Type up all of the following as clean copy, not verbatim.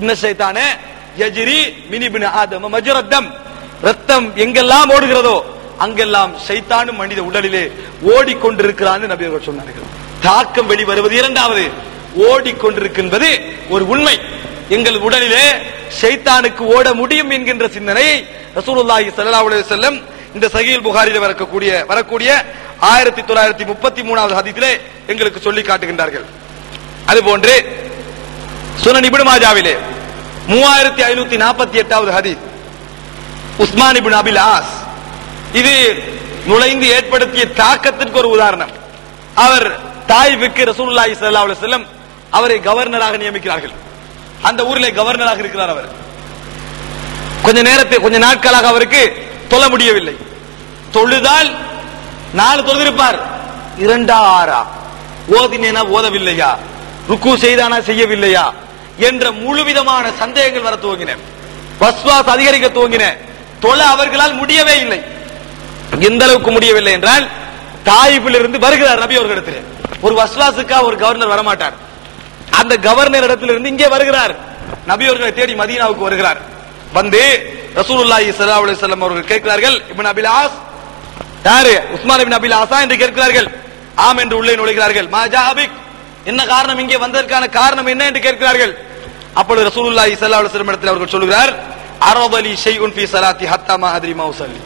இன்ன ஷைத்தானே யஜ்ரி மின் இப்னி ஆதம மஜ்ரத்தம், ரத்தம் எங்கெல்லாம் ஓடுகிறதோ அங்கெல்லாம் ஷைத்தானும் மனித உடலிலே ஓடிக்கொண்டிருக்கிறான்னு நபி அவர்கள் சொன்னார்கள். தாக்கம் வெளிவருவது இரண்டாவது, ஓடிக்கொண்டிருக்கின்றது ஒரு உண்மை. எங்கள் உடலிலே ஷைத்தானுக்கு ஓட முடியும் என்கின்ற சிந்தனை ரசூலுல்லாஹி ஸல்லல்லாஹு அலைஹி வஸல்லம் இந்த சஹீஹ் புகாரியிலே வரக்கூடிய 1933வது ஹதீஸிலே எங்களுக்கு சொல்லி காட்டுகின்றார்கள். அதுபோன்று சுனன் இப்னு மாஜாவிலே 3548வது ஹதீஸ் உஸ்மான் இப்னு அபில் ஆஸ், இது நுழைந்து ஏற்படுத்திய தாக்கத்திற்கு ஒரு உதாரணம். அவர் தாயிஃபுக்கு ரசூலுல்லாஹி ஸல்லல்லாஹு அலைஹி வஸல்லம் அவரை கவர்னராக நியமிக்கிறார்கள். அந்த ஊரிலே கவர்னராக இருக்கிறார். அவர் கொஞ்ச நாட்களாக அவருக்கு தொழ முடியவில்லை. தொழுதால் 4 தொழுதிருப்பார், 2 6 ஓதினேனா ஓதவில்லையா, ருக்கு செய்தானா செய்யவில்லையா என்ற முழுவிதமான சந்தேகங்கள் வர துவங்கின, வஸ்வாஸ் அதிகரிக்க துவங்கின. தொழ அவர்களால் முடியவே இல்லை. எந்த அளவுக்கு முடியவில்லை என்றால், தாயிஃபில் இருந்து வருகிறார் நபி அவர்களிடத்தில். ஒரு வஸ்வாசுக்காக ஒரு கவர்னர் வரமாட்டார். அந்த கவர்னர் இடத்திலிருந்து இங்கே வருகிறார், நபி அவர்களை தேடி மதீனாவுக்கு வருகிறார். வந்து ரசூலுல்லாஹி ஸல்லல்லாஹு அலைஹி வஸல்லம் அவர்கள் கேட்கிறார்கள், இப்னு அபில் ஆஸ் யாரு, உஸ்மான் இப்னு அபில் ஆஸா என்று கேட்கிறார்கள். ஆம் என்று உள்ளே நுழைகிறார்கள். மா ஜாபிக், என்ன காரணம், இங்கே வந்ததற்கான காரணம் என்ன என்று கேட்கிறார்கள். அப்பொழுது ரசூலுல்லாஹி ஸல்லல்லாஹு அலைஹி வஸல்லம் இடத்தில் அவர்கள் சொல்கிறார், அரதலி ஷைஉன் ஃபீ ஸலாத்தி ஹத்தா மா அத்ரி மா உஸல்லி.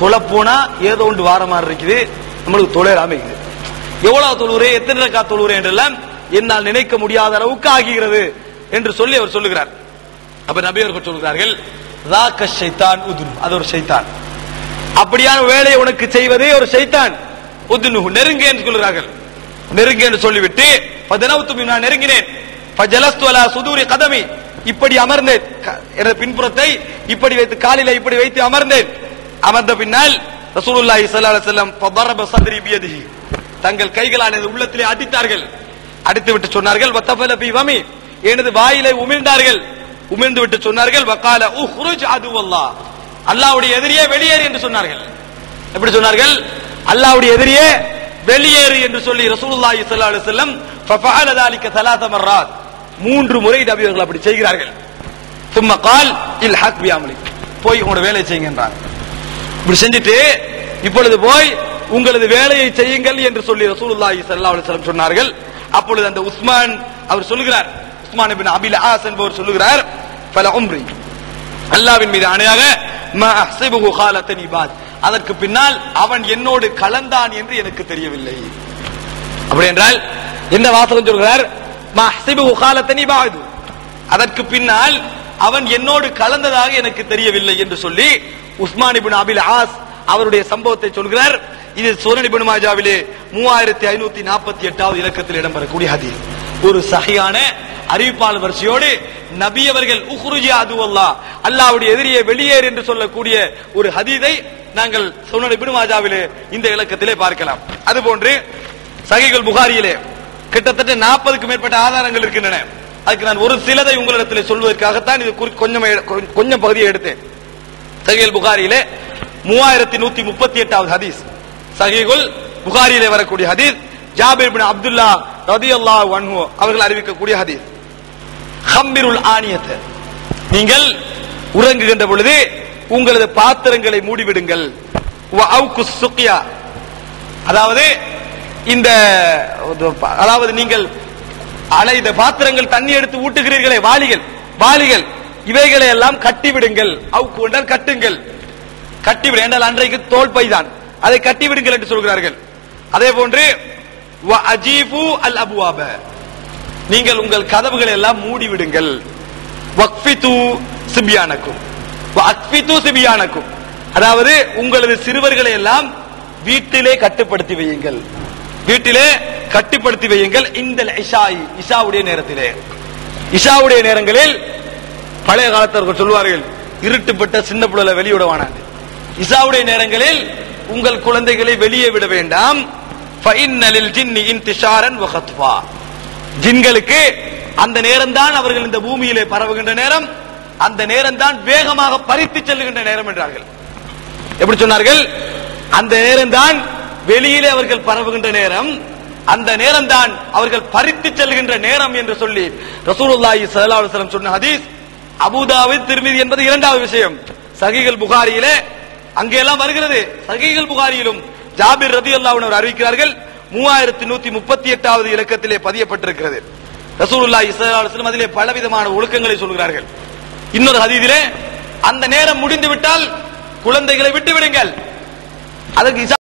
தொழ போனா ஏதோ ஒன்று வார மாதிரி இருக்குது, நம்மளுக்கு தொழலாம இருக்குது. எவ்வளவு தொழுறே, எத்தனை ரக்காத் தொழுறே என்றெல்லாம் என்னால் நினைக்க முடியாத அளவுக்கு ஆகிறது என்று சொல்லி அவர் சொல்லுகிறார். அப்ப நபி அவர்கள் சொல்கிறார்கள், ذاك الشيطان உதுன், அது ஒரு ஷைத்தான். அப்படியான வேலையை உனக்கு செய்வதே ஒரு ஷைத்தான். உதுனுஹு, நெருங்க என்று சொல்கிறார்கள். நெருங்க என்று சொல்லிவிட்டு ஃபதனவுது நான் நெருங்கினேன். ஃபஜலஸ்து அலா சுதூரி கதமி, இப்படி அமர்ந்தேன், எனது பின்புறத்தை இப்படி வைத்து காலிலே இப்படி வைத்து அமர்ந்தேன். அமர்ந்த பின்னால் ரசூலுல்லாஹி ஸல்லல்லாஹு அலைஹி வஸல்லம் ஃபதரப ஸத்ரி பியதிஹி, தங்கள் கைகளால் எனது உள்ளத்திலே அடித்தார்கள். அடித்து விட்டு சொன்னார்கள், வத்தஃபல பி வமி, எனது வாயிலை உமிழ்ந்தார்கள். உமிழ்ந்து விட்டு சொன்னார்கள், வகால உஹ்ருஜ் அதுவல்லாஹ், அல்லாஹ்வுடைய எதிரியே வெளியேறு என்று சொன்னார்கள். எப்படி சொன்னார்கள், அல்லாஹ்வுடைய எதிரியே வெளியேறு என்று சொல்லி ரசூலுல்லாஹி ஸல்லல்லாஹு அலைஹி வஸல்லம் ஃபஃஅல ذلك 3 مرات, 3 முறை நபி அவர்கள் அப்படி செய்கிறார்கள். ثم قال الحق بعملك, போய் உங்களோட வேலையை செய்யுங்க என்றாங்க. இப்படி செஞ்சிட்டு இப்பொழுது போய் உங்களது வேலையை செய்யுங்கள் என்று சொல்லி ரசூலுல்லாஹி ஸல்லல்லாஹு அலைஹி வஸல்லம் சொன்னார்கள். அப்பொழுது அந்த உஸ்மான் அவர் சொல்லுகிறார், உஸ்மான் இப்னு அபில் ஆஸ் என்பவர் சொல்லுகிறார், ஃபல உம்ரி, அல்லாஹ்வின் மீது ஆணையாக, மா அஹ்ஸிபுஹு காலத்தனி பாத், அதற்கு பின்னால் அவன் என்னோடு கலந்தான் என்று எனக்கு தெரியவில்லை. அப்படி என்றால் என்ன வாசகம் சொல்கிறார், மா அஹ்ஸிபுஹு காலத்தனி பாத், அதற்கு பின்னால் அவன் என்னோடு கலந்ததாக எனக்கு தெரியவில்லை என்று சொல்லி உஸ்மான் இப்னு அபில் ஆஸ் அவருடைய சம்பவத்தை சொல்கிறார். இது சுனன் இப்னு மாஜாவிலே 3548வது இலக்கத்தில் இடம்பெறக்கூடிய ஹதீஸ். ஒரு சஹீஹான அறிவிப்பாளர் வரிசையோடு நபி அவர்கள் உஹ்ருஜி அதுவல்லாஹ், அல்லாஹ்வுடைய எதிரியே வெளியேறு என்று சொல்லக்கூடிய ஒரு ஹதீஸை நாங்கள் சுனன் இப்னு மாஜாவிலே இந்த இலக்கத்திலே பார்க்கலாம். அதுபோன்று சஹீஹுல் புகாரியிலே கிட்டத்தட்ட 40க்கு மேற்பட்ட ஆதாரங்கள் இருக்கின்றன. அதுக்கு நான் ஒரு சிலதை உங்களிடத்தில் சொல்வதற்காகத்தான் இது கொஞ்சம் பகுதியை எடுத்தேன். சஹீஹுல் புகாரியிலே 3138வது ஹதீஸ், சஹீஹுல் புகாரியிலே வரக்கூடிய ஹதீஸ், ஜாபிர் இப்னு அப்துல்லாஹ் ரலியல்லாஹு அன்ஹு அவர்கள் அறிவிக்கக்கூடிய ஹதீஸ். ஹம்பிருல் ஆனியத், நீங்கள் உறங்குகின்ற பொழுது உங்களது பாத்திரங்களை மூடிவிடுங்கள். வ அவுகுஸ் சுக்யா, அதாவது நீங்கள் அலைத பாத்திரங்கள் தண்ணி எடுத்து ஊட்டுகிறீர்களே, வாளிகள் இவைகளை எல்லாம் கட்டிவிடுங்கள். அவுக்கு என்றால் கட்டுங்கள், கட்டிவிடு என்றால் அன்றைக்கு தோல் பைதான், அதை கட்டிவிடுங்கள் என்று சொல்கிறார்கள். அதே போன்று வஅஜீஃபு அல் அப்வாப, நீங்கள் உங்கள் கதவுகளை எல்லாம் மூடிவிடுங்கள். வக்ஃபிது சிபியானக்கும் வஅக்ஃபிது சிபியானக்கும், அதாவது உங்களது சிறுவர்களை எல்லாம் வீட்டிலே கட்டுப்படுத்தி வையுங்கள், வீட்டிலே கட்டுப்படுத்தி வையுங்கள். இந்த இஷாவுடைய நேரத்திலே, இஷாவுடைய நேரங்களில் பழைய காலத்தவர்கள் சொல்வார்கள், இருட்டுப்பட்ட சின்ன புள்ளல வெளியிடவானாங்க. இஷாவுடைய நேரங்களில் உங்கள் குழந்தைகளை வெளியே விட வேண்டாம். ஃபஇன்னலில் ஜின்னி இன்திஷாரன் வ கத்ஃபா, ஜின்களுக்கு அந்த நேரம்தான் அவர்கள் இந்த பூமியிலே பரவுகின்ற நேரம், அந்த நேரம்தான் வேகமாக பறித்து செல்லுகின்ற நேரம் என்றார்கள். எப்படி சொன்னார்கள், அந்த நேரம்தான் வெளியிலே அவர்கள் பரவுகின்ற நேரம், அந்த நேரம் தான் அவர்கள் பறித்து செல்கின்ற நேரம் என்று சொல்லி ரசூலுல்லாஹி ஸல்லல்லாஹு அலைஹி வஸல்லம் சொன்ன ஹதீஸ். அபூதாவூத், திர்மிதி என்பது இரண்டாவது விஷயம். சஹீஹுல் புகாரியிலே அங்கெல்லாம் வருகிறது. சஹீஹுல் புகாரியிலும் ஜாபிர் ரலியல்லாஹு அன்ஹு அறிவிக்கிறார்கள், 3138வது இலக்கத்திலே பதியப்பட்டிருக்கிறது. ரசூலுல்லாஹி ஸல்லல்லாஹு அலைஹி வஸல்லம் அதிலே பலவிதமான ஒழுக்கங்களை சொல்கிறார்கள். இன்னொரு ஹதீஸிலே அந்த நேரம் முடிந்து விட்டால் குழந்தைகளை விட்டு விடுங்கள், அதற்கு